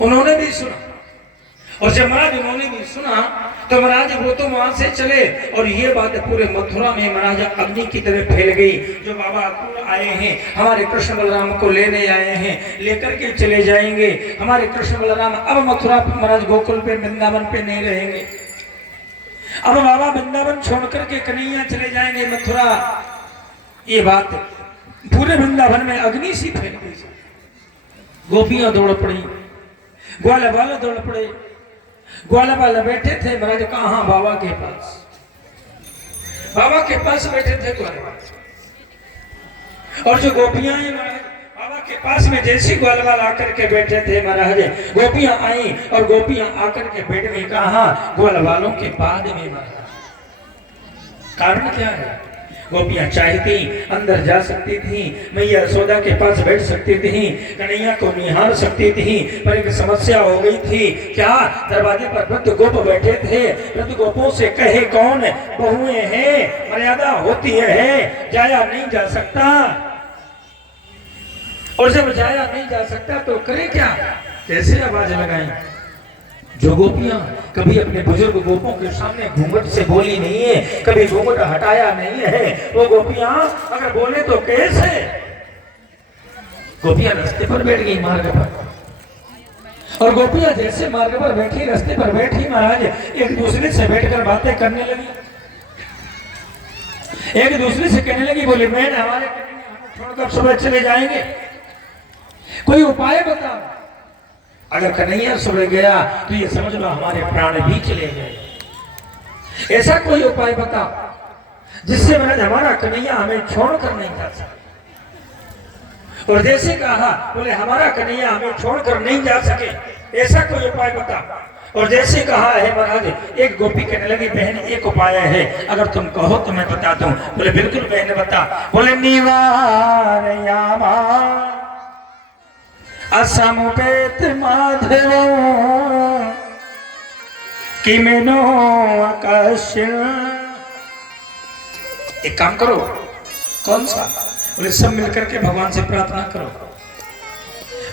उन्होंने भी सुना, और जब महाराज उन्होंने भी सुना तो महाराज वो तो वहां से चले, और ये बात पूरे मथुरा में महाराज अग्नि की तरह फैल गई। जो बाबा अक्रूर आए हैं, हमारे कृष्ण बलराम को लेने आए हैं, लेकर के चले जाएंगे। हमारे कृष्ण बलराम अब मथुरा महाराज गोकुल पे, वृंदावन पे नहीं रहेंगे। अब बाबा वृंदावन छोड़ करके कन्हैया चले जाएंगे मथुरा। ये बात पूरे वृंदावन में अग्नि सी फैल गई। गोपियां दौड़ पड़ी, ग्वाला बाला दौड़ पड़े। ग्वाला बाला बैठे थे महाराज कहाँ? बाबा के पास। बाबा के पास बैठे थे ग्वाला, और जो गोपियां हैं महाराज बाबा के पास में जैसी ग्वाला बाला आकर के बैठे थे महाराज, गोपियां आई और गोपियां आकर के बैठ गई कहाँ? ग्वाला बालों के बाद में महाराज। कारण क्या है? गोपियां चाहती अंदर जा सकती थी, मैया यशोदा के पास बैठ सकती थी, कन्हैया को निहार सकती थी, पर एक समस्या हो गई थी। क्या? दरवाजे पर वृद्ध गोप बैठे थे। वृद्ध गोपों से कहे कौन? बहुएं हैं, मर्यादा होती है, जाया नहीं जा सकता। और जब जाया नहीं जा सकता तो करे क्या? कैसे आवाज लगाएं? जो गोपियां कभी अपने बुजुर्ग गोपों के सामने घूंघट से बोली नहीं है, कभी घूंघट हटाया नहीं है, वो गोपियां अगर बोले तो कैसे? गोपियां रास्ते पर बैठ गई, मार्ग पर, और गोपियां जैसे मार्ग पर बैठी, रास्ते पर बैठी महाराज, एक दूसरे से बैठकर बातें करने लगी। एक दूसरे से कहने लगी, बोले मैं हमारे छोड़कर सुबह चले जाएंगे, कोई उपाय बताओ। अगर कन्हैया सुबह गया तो ये समझ लो हमारे प्राण भी चले गए। ऐसा कोई उपाय बताओ जिससे महाराज हमारा कन्हैया हमें छोड़कर नहीं जा सके। और जैसे कहा, बोले हमारा कन्हैया हमें छोड़कर नहीं जा सके, ऐसा कोई उपाय बताओ। और जैसे कहा है महाराज, एक गोपी कहने लगी, बहन एक उपाय है, अगर तुम कहो तो मैं बता दूं। बोले बिल्कुल बहन बता। बोले निवारयामा असमुपेत माधव किमेनो आकाशिण। एक काम करो। कौन सा? बोले सब मिलकर के भगवान से प्रार्थना करो,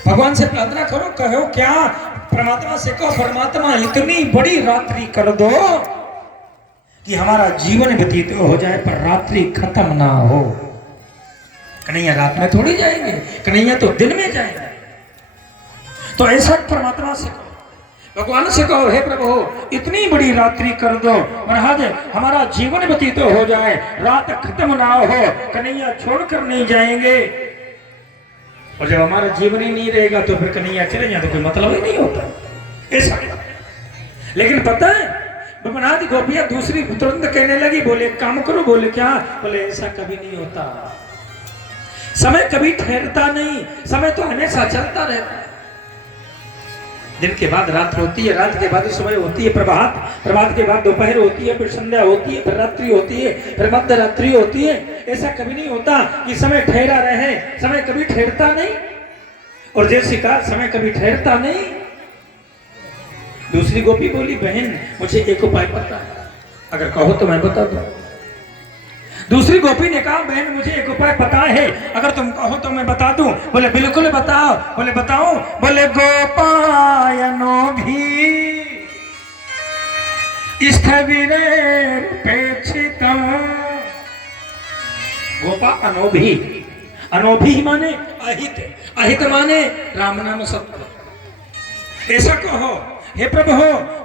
भगवान से प्रार्थना करो। कहो क्या? परमात्मा से कहो, परमात्मा इतनी बड़ी रात्रि कर दो कि हमारा जीवन व्यतीत हो जाए पर रात्रि खत्म ना हो। कन्हैया रात में थोड़ी जाएंगे, कन्हैया तो दिन में जाएंगे। तो ऐसा परमात्मा से कहो, भगवान से कहो, हे प्रभु इतनी बड़ी रात्रि कर दो महाराज, हमारा जीवन व्यतीत हो जाए, रात खत्म ना हो, कन्हैया छोड़कर नहीं जाएंगे। और जब हमारा जीवन ही नहीं रहेगा तो फिर कन्हैया चले जाए तो कोई मतलब ही नहीं होता। ऐसा लेकिन पता है महाराज, गोपियां दूसरी तुरंत कहने लगी, बोले काम करो। बोले क्या? बोले ऐसा कभी नहीं होता, समय कभी ठहरता नहीं, समय तो हमेशा चलता रहता है। दिन के बाद रात होती है, रात के बाद सुबह होती है, प्रभात के बाद दोपहर होती है, फिर संध्या होती है, फिर रात्रि होती है, फिर मध्य रात्रि होती है। ऐसा कभी नहीं होता कि समय ठहरा रहे, समय कभी ठहरता नहीं। और जैसे कहा समय कभी ठहरता नहीं। दूसरी गोपी बोली, बहन मुझे एक उपाय पता है, अगर कहो तो मैं बता दूं। दूसरी गोपी ने कहा, बहन मुझे एक उपाय पता है, अगर तुम कहो तो मैं बता दूं। बोले बिल्कुल बताओ। बोले बताओ। बोले गोपायनो भी स्थविरेपेक्षितम्। गोपा अनोभी, अनोभी माने अहित, अहित माने राम नाम सत्य। ऐसा कहो, हे प्रभु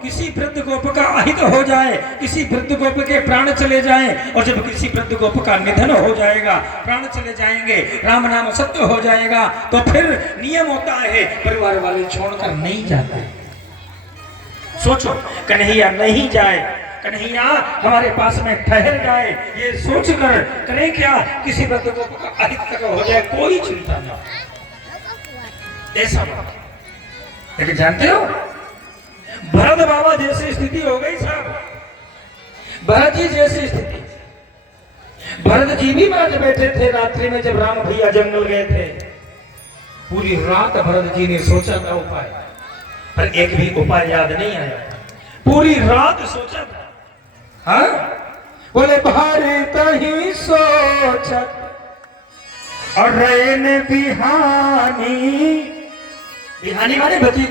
किसी वृद्ध गोप का अहित हो जाए, किसी वृद्ध गोप के प्राण चले जाएं, और जब किसी वृद्ध गोप का निधन हो जाएगा, प्राण चले जाएंगे, राम नाम सत्य हो जाएगा, तो फिर नियम होता है परिवार वाले छोड़कर नहीं जाते। सोचो कन्हैया नहीं जाए, कन्हैया हमारे पास में ठहर जाए, ये सोचकर करें क्या? किसी वृद्ध गोप का अहित तक हो जाए, कोई चिंता ना। ऐसा लेकिन जानते हो भरत बाबा जैसी स्थिति हो गई साहब, भरत जी जैसी स्थिति। भरत जी भी महाराज बैठे थे रात्रि में, जब राम भैया जंगल गए थे, पूरी रात भरत जी ने सोचा था उपाय, पर एक भी उपाय याद नहीं आया। पूरी रात सोचा था। हाँ बोले भारत ही सोचत और रैन बिहानी, बिहानी माने बची तो